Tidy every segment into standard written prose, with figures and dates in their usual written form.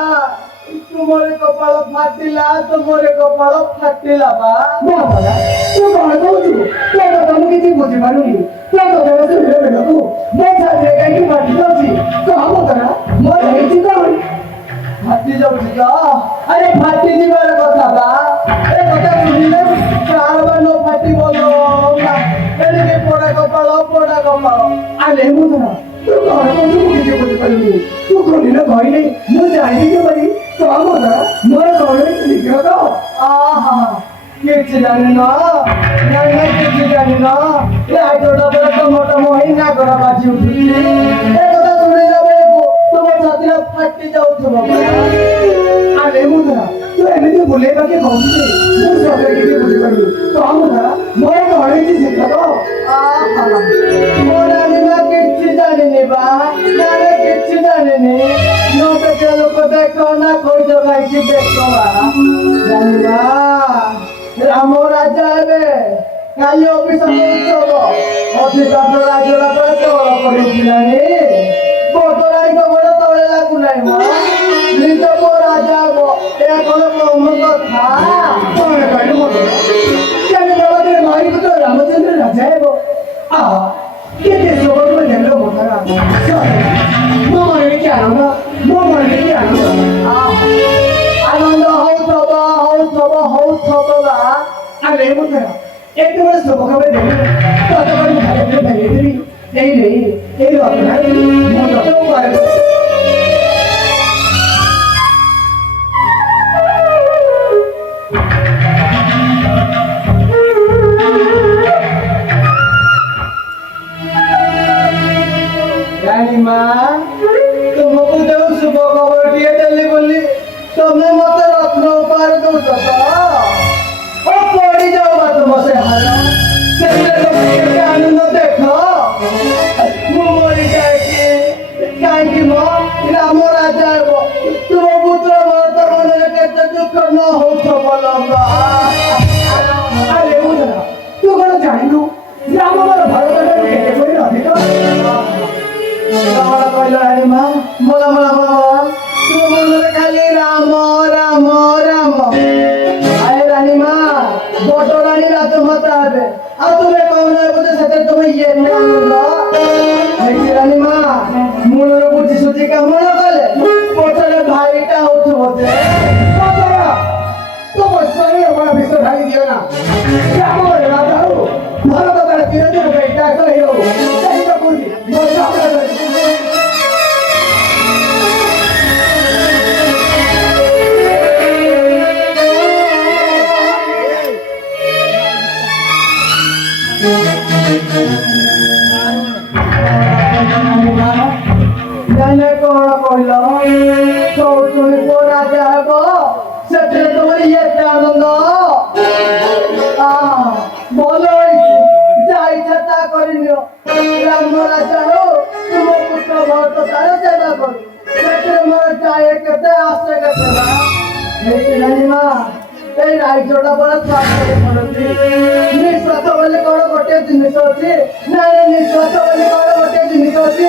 तुमरे कपाल फाटिला तुमरे कपाल फाटिला बा बाबा तू कौन कहू तो तो किसी बुझी पारुनी तो तो से रे को मैं छाड़े काई फाटी जाउची कह बतरा मोर हेची कोन फाटी जाउची का अरे फाटी जीवार कथा बा ए कथा सुनिले कार बनो फाटी बोलो एने के पोड़ा कपाल आले मुदरा तू कौन कहू किसी बुझी पारुनी तू कोनी ना भाई नहीं मु जाई के बड़ी तो हमरा मोर कौन लिखो तो आहा के जाने ना के जाने ना ए आइटोडा पर तो मोटा मोहिना करा बाजी उठी ए कथा सुने जाबे तो मोर छाती फाटी जाउ तो बाबा आले मुदरा तो एमिति बोले बाके कहू मु सब के बुझी पारू तो हमरा मोर कौन लिखो तो आहा मोर आनिमा के जाने ने बा जाने के जाने ने नो पे लोग देखो ना कोई जगह की देखो जानिबा राम राजा हेबे काली ऑफिस में चलो अधिकार राज्य पर चलो पड़िलानी बोतराई को बड़ा तोले लागू नाही म निज को राजा गो ए कोन कम कथा कोन कहले मत केने बाबा दे मारी को रामचंद्र राजा हेबो आ के देश को में देलो मोतरा मो मारे के आनंद हौ थबा आले मुतरा एक वर्ष सबके देबे तो तो खाली भेले देबी এই রত্নাই মত তো পারে রানীমা তোমাকে দেও শুভ খবর দিয়ে দেলি বলি তুমি মত রত্ন উপহার দউছ তো ও পড়ি যাও বা তুমি সে হার সেটা তো আনন্দ দেখো मोरी जाके काई मो राम राजा तुम पुत्र मरत मन के दुख न हो तो बोलबा अरे उधर तू कोन जानिलु राम मोर भारत के कोई अधिक राम कहला अरे मां मोला मोला तू मन खाली राम राम राम अरे रानी मां बोटो रानी रात मत आवे आ तुम्हें कौन है बोले सते तुम्हें ये नहीं रानी मां मूलर बुद्धि सुद्धि का मन कले पोटले भाईटा होथबते बाबा तो बसरे बड़ा विश्व ढाई दियो ना क्या मोर राजाऊ ଜାଣିଲେ କଣ କହିଲ ଶୁଣି ପୁଅ ରାଜା ହେବ ସେଥିରେ ତୁମର ଏତେ ଆନନ୍ଦ ଭଲ ହେଇଛି ଯାହା ଇଚ୍ଛା ତା କରିନିଅ ରାମ ରାଜା ହଉ ତୁମ ପୁତ୍ର ଭରତ ତାର ସେବା କରୁ ସେଥିରେ ମୋର ଯାଏ କେତେ ଆସେ କେତେ ମା এই রাজ্যটা বড় স্বার্থে পড়ছে নিঃস্বার্থ বলে কোনো গোটে জিনিস আছে না নিঃস্বার্থ বলে কোনো গোটে জিনিস আছে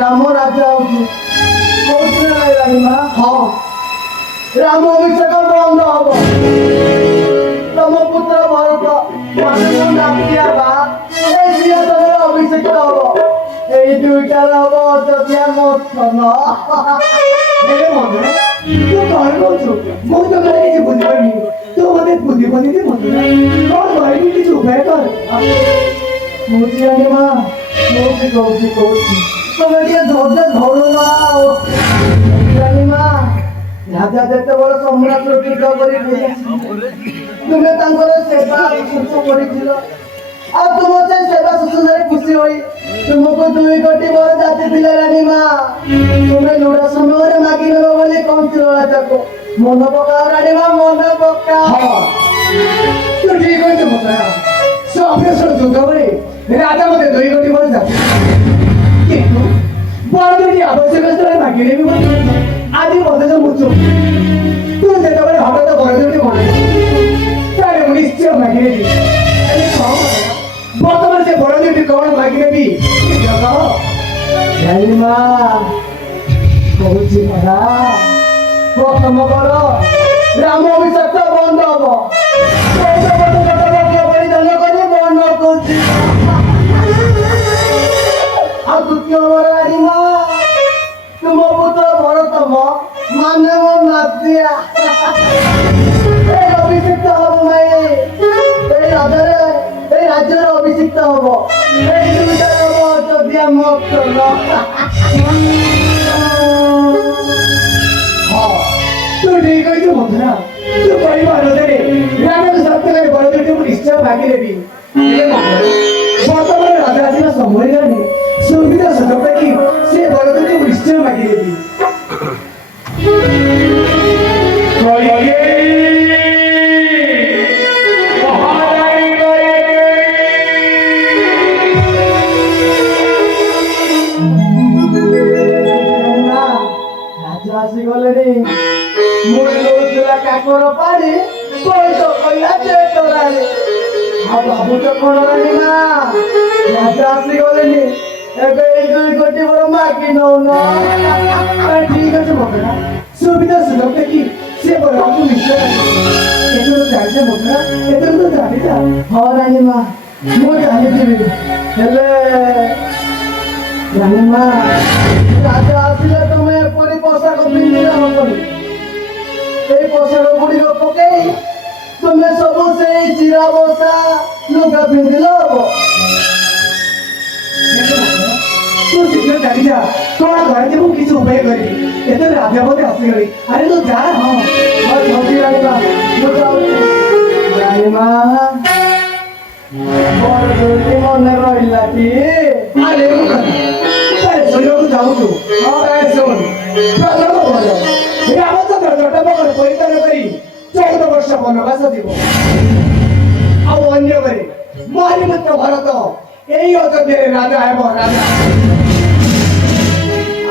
রাম রাজা হ্যাঁ রাম অভিষেক বন্ধ হব তম পুত্র ভরত মানুষ নাপিয়া বা এই সিংহাসনের অভিষেক হব এই দুইটার হব অযোধ্যা মৎসন ତୁ କଣ କହୁଛୁ ମୁଁ ତ ମାନେ କିଛି ବୁଝିପାରିନି ତୁ ମତେ ବୁଝିବନି ଯେ ମତେ କଣ କହିବି କିଛି ଉପାୟ କର କହୁଛି ଆଣି ମା କହୁଛି ତମେ ଟିକେ ଧୈର୍ଯ୍ୟ ଧରୁନା ଆଣି ମା ରାଜା ଯେତେବେଳେ ସମ୍ରାଟ ଯୁଦ୍ଧ କରି ତୁମେ ତାଙ୍କର ସେବା ଶୁଶ୍ରୂଷା କରିଥିଲ ଆଉ ତୁମ ସେ ସେବା ଶୁଶ୍ରୂଷାରେ ଖୁସି ହୋଇ ତୁମକୁ 2 କୋଟି ବର ଜାତି ଥିଲେ ରାଣୀ ମା ତୁମେ ଲୁଡ଼ା ସମୟରେ ମାଗି ନେବ ବୋଲି କହୁଥିଲ ରାଜାକୁ ମନ ପକାଅ ରାଣୀ ମା ମନ ପକାଅ ତୁ ଠିକ କହିଛୁ ମତେ ସେ ଅଭ୍ୟାସର ଯୁଦ୍ଧ ବେଳେ ରାଜା ମତେ 2 କୋଟି ବର ଜାତି କିନ୍ତୁ ବର ଦୁଇଟି ଆବଶ୍ୟକ ସ୍ଥଳେ ମାଗି ନେବି ବୋଲି ଆଜି ମତେ ଯୋଉ ମୁଚୁ ତୁ ଯେତେବେଳେ ହଠାତ ବର ଦୁଇଟି ମନେ ତାହେଲେ ମୁଁ ନିଶ୍ଚୟ ମାଗି ନେବି ବର୍ତ୍ତମାନ ସେ ବଡ଼ ଦୁଇଟି କଣ ମାଗି ନେବି ମା କହୁଛି ପରା ପ୍ରଥମ ବର ରାମ ଅଭିଷେକ ବନ୍ଦ ହବ ବଳିଦାନ କରି ବନ୍ଦ କରୁଛି ଆଉ ଦ୍ୱିତୀୟ ବର ମା ତୁମ ପୁତ୍ର ଭରତମ ମାନେ ମୋ ନାତିଆ ଅଭିଷିକ୍ତ ହବ ମାଇ এই রাজ্যের অভিষিক্ত হব এই দুইটার হব অযোধ্যা মৎসন তু ঠিক হয়েছে বন্ধুরা তু পরিবার হতে গ্রামের সত্যের বড় দুটি ମୁଁ ନିଶ୍ଚୟ ଭାଗି ନେବି ବର୍ତ୍ତମାନ ରାଜା ଆସିବା ସମୟ ହେଲାଣି ସୁବିଧା ସୁଯୋଗ ଦେଖି ସେ ବଡ ଦୁଟି ମୁଁ ନିଶ୍ଚୟ ଭାଗି ନେବି ଆସିଗଲେଣି ମୁଁ ଦଉଥିଲା କାକର ପାଣି ପଇସ କହିଲା ଯେ ତୋରାରେ ଆଉ ଭାବୁଛ କଣ ରାଣୀ ମା ରାଜା ଆସିଗଲେଣି ଏବେ ଏଇ 2 କୋଟି ବର ମାଗି ନଉନ ଠିକ ଅଛି ମଧୁରା ସୁବିଧା ସୁଯୋଗ ଦେଖି ସେ ବରକୁ ନିଶ୍ଚୟ ଏଥିରୁ ଜାଣିଛ ମଧୁରା ଏଥିରୁ ତ ଜାଣିଛ ହଁ ରାଣୀ ମା ମୁଁ ଜାଣିଥିବି ହେଲେ ରାଣୀ ମା ରାଜା ଆସିଲେ ତୁମେ ଏପରି ପୋଷାକ ପିନ୍ଧିଲେ ହବନି এই পোশাক গুড়িক পকেই তুমি ସବୁ ସେଇ ଚିରା ବସା ଲୁଗା ପିନ୍ଧିଲେ ହବ ତୁ ଶୀଘ୍ର ଚାଲିଯା କଣ କରାଯିବ ମୁଁ କିଛି ଉପାୟ କରିବି ଏତେ ରାଜା ବୋଧେ ଆସିଗଲି ଆରେ ତୁ ଯା ହଁ ଧୋତି ରାଣିମା ମୁଁ ଯାଉଛି ରାଣିମା ବଡ ଜୋରି ମନେ ରହିଲା କି ଆରେ ଶୋଇବାକୁ ଯାଉଛୁ ହଁ ଶୁଣ ପ୍ରଥମ ଭଲ ରାମଚନ୍ଦ୍ର ଜଟବଙ୍କର ପରିତା ବନବାସ ଯିବ ଆଉ ଅନ୍ୟବେଳେ ମହାରିପୁତ୍ର ଭରତ ଏଇ ଅଯୋଧ୍ୟାରେ ରାଜା ହେବ ରାଜା।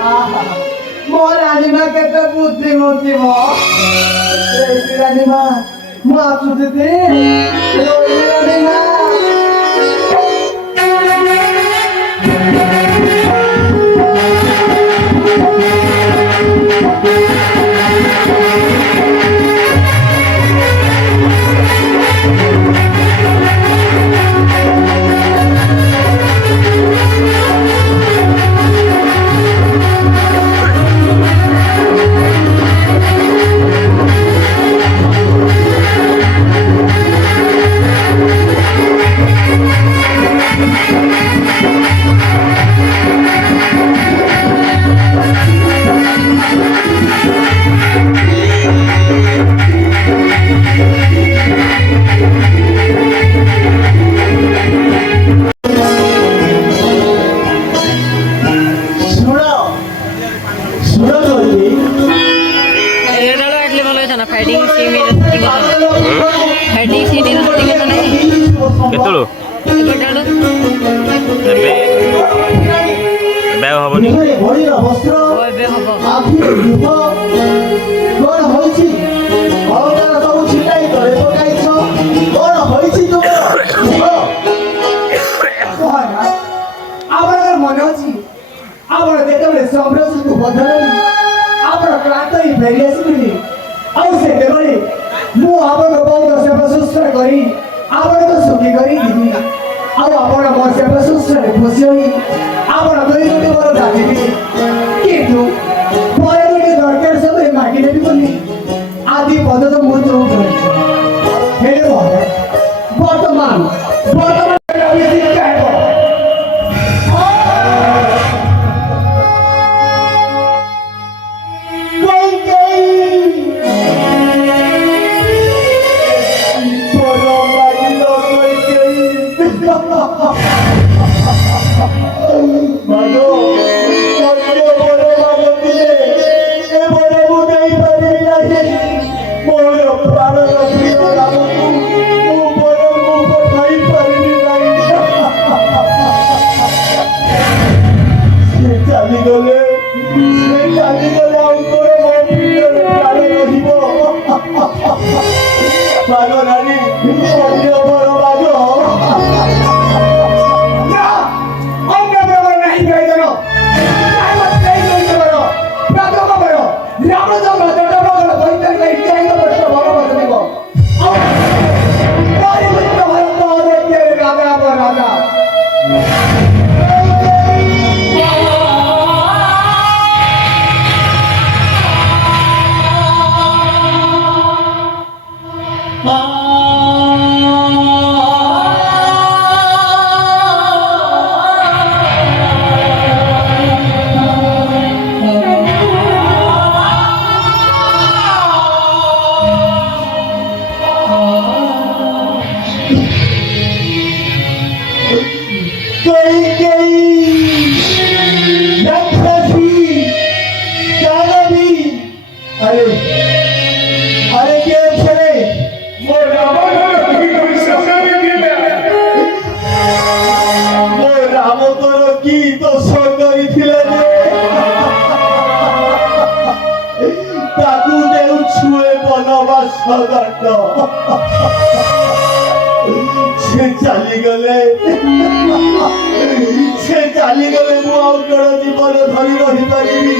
ଆହା ମୋ ରାଣୀମା କେତେ ବୁଦ୍ଧିମତୀ ମୋ ରାଣୀମା ମୁଁ ଆସୁଛି ରାଣୀମା। କେତେବେଳୁ ଏବେ ହବନି ମନେ ଅଛି ଆପଣ ଯେତେବେଳେ ସମ୍ରାଟକୁ ବଦଳାଇ ଆପଣ କ୍ଳାନ୍ତ ହେଇ ଫେରି ଆସିଥିଲେ ଆଉ ସେତେବେଳେ ମୁଁ ଆପଣଙ୍କ ବହୁତ ସେବା ଶୁଶ୍ରୂଷା କରି ଆପଣଙ୍କୁ ସୁଖୀ କରି ଦିଦି ଆଉ ଆପଣ ମୋ ସେବା ଶୁଶ୍ରୂଷାରେ ଖୁସି ହୋଇ ଆପଣ ଦୁଇ ମୋର ଡାକିବେ କିନ୍ତୁ ପରେ ଗୋଟେ ଦରକାର ସମୟରେ ମାଗିନେବି ବୋଲି ଆଦି ପଦ ତ ମୁଁ ଚୁପ୍ କରିଛି। ହେଲେ ବର୍ତ୍ତମାନ ଶିକ୍ଷା ହେବ ସେ ଚାଲିଗଲେ ମୁଁ ଆଉ କେଳ ଜୀବନ ଧରି ରହିପାରିବି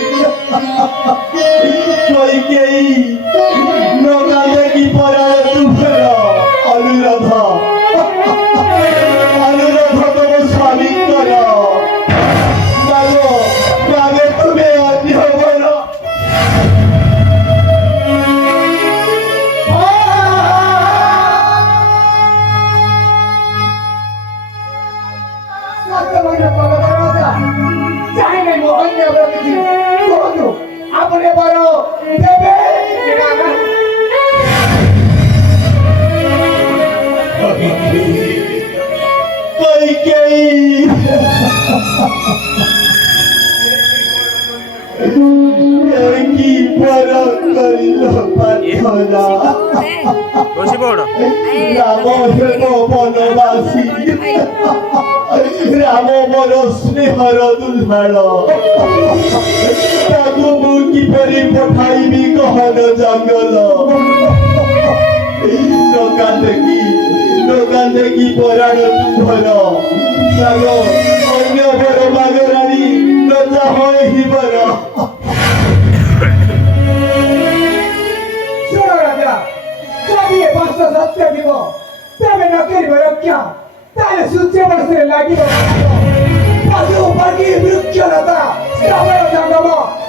କଇକେଇ ନ କାନ୍ଦେ କି ପରାୟ ତୁମର ଅନୁରୋଧ ତମ ସ୍ୱାମୀଙ୍କର କାବେ ତୁମେ ଅନ୍ୟ ବର अपने बड़ो देवे कोई की पर करिलो पाथला রাম হেম বনবাসী রাম মোর স্নেহর দুর্ভাଳ ତାକୁ ମୁଁ କିପରି ପଠାଇବି ଗହନ ଜଙ୍ଗଲ ଦୋକାନ ଦେଖି ପରାଣ ତୁମ୍ଭର ସାଗ ଅନ୍ୟ ବର ମାଗରାଣୀ ଲଜା ହଏ ହିବର ଶୁଣ ରାଜା, ଯଦି ଏ ବର୍ଷ ସତ୍ୟ ଥିବ ତେବେ ନ କରିବ ରକ୍ଷା, ତାହେଲେ ସୂର୍ଯ୍ୟ ବର୍ଷରେ ଲାଗିବ ପଶୁ ପକ୍ଷୀ ବୃକ୍ଷଲତା ଶ୍ରବଣ ଜଙ୍ଗମ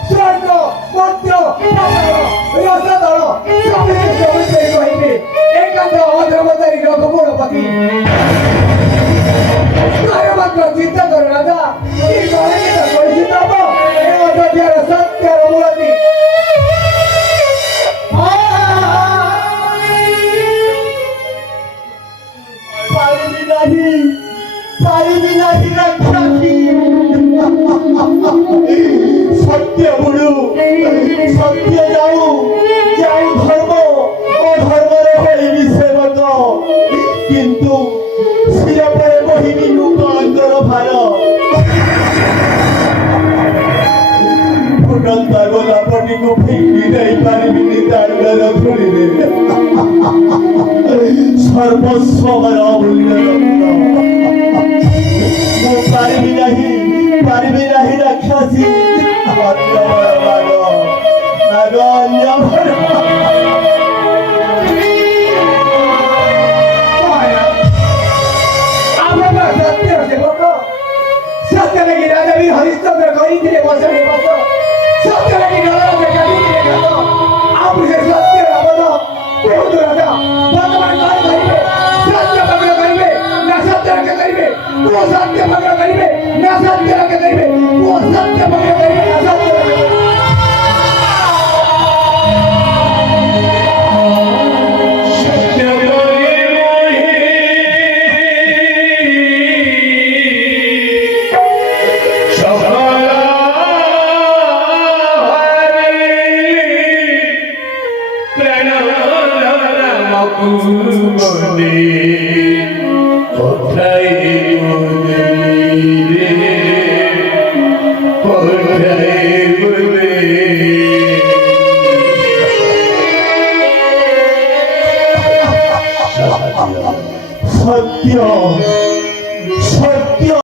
ସ୍ୱର୍ଗ ମର୍ତ୍ତ୍ୟ ପାତାଳ ରସଦଳ ସବୁଠି କହିବେ ଏକାନ୍ତ ଅଧର୍ମଚାରୀ ରଘୁକୁଳପତି ମାତ୍ର ଚିନ୍ତା କର ରାଜା, କି କଳିତ ପରିଚିତ ହବ ଏ ଅଯୋଧ୍ୟାର ସତ୍ୟର ମୂଳତି পারিবি নাহি রাক্ষসী সত্য বুড়ু সত্য যাও ধর্ম অধর্মর হইবি সেবক কিন্তু শিরপরে বহিবি কলঙ্কর ভার ফুটন্তা গোলাপটিକୁ ଫିଙ୍ଗି ଦେଇ ପାରିବିନି ଦାଣ୍ଡର ଧୂଳିରେ ସର୍ବସ୍ୱର ଅମୂଲ୍ୟ ରତ୍ନ ମୁଁ ପାରିବି ନାହିଁ ରାକ୍ଷସୀ ଅନ୍ୟବର ନାଗ ଅନ୍ୟବର ଆମର ସତ୍ୟର ସେବକ ସତ୍ୟ ଲାଗି ରାଜା ବି ହରିଶ୍ଚନ୍ଦ୍ର କରିଥିଲେ ବସରେ ବସ ସତ୍ୟ ଲାଗି ନରକ କାଟିଥିଲେ ଘାତ ଆଉ ସେ ସତ୍ୟର ଅବଦ କୁହନ୍ତୁ ରାଜା ବର୍ତ୍ତମାନ କଣ କରିବେ ସତ୍ୟ ପଗ୍ର କରିବେ ନା ସତ୍ୟ ରକ୍ଷା କରିବେ କୁହ ସତ୍ୟ ପଗ୍ର କରିବେ ନା ସତ୍ୟ ରକ୍ଷା କରିବେ କୁହ ସତ୍ୟ ପଗ୍ର କରିବେ ନା ସତ୍ୟ ରକ୍ଷା କରିବେ সত্য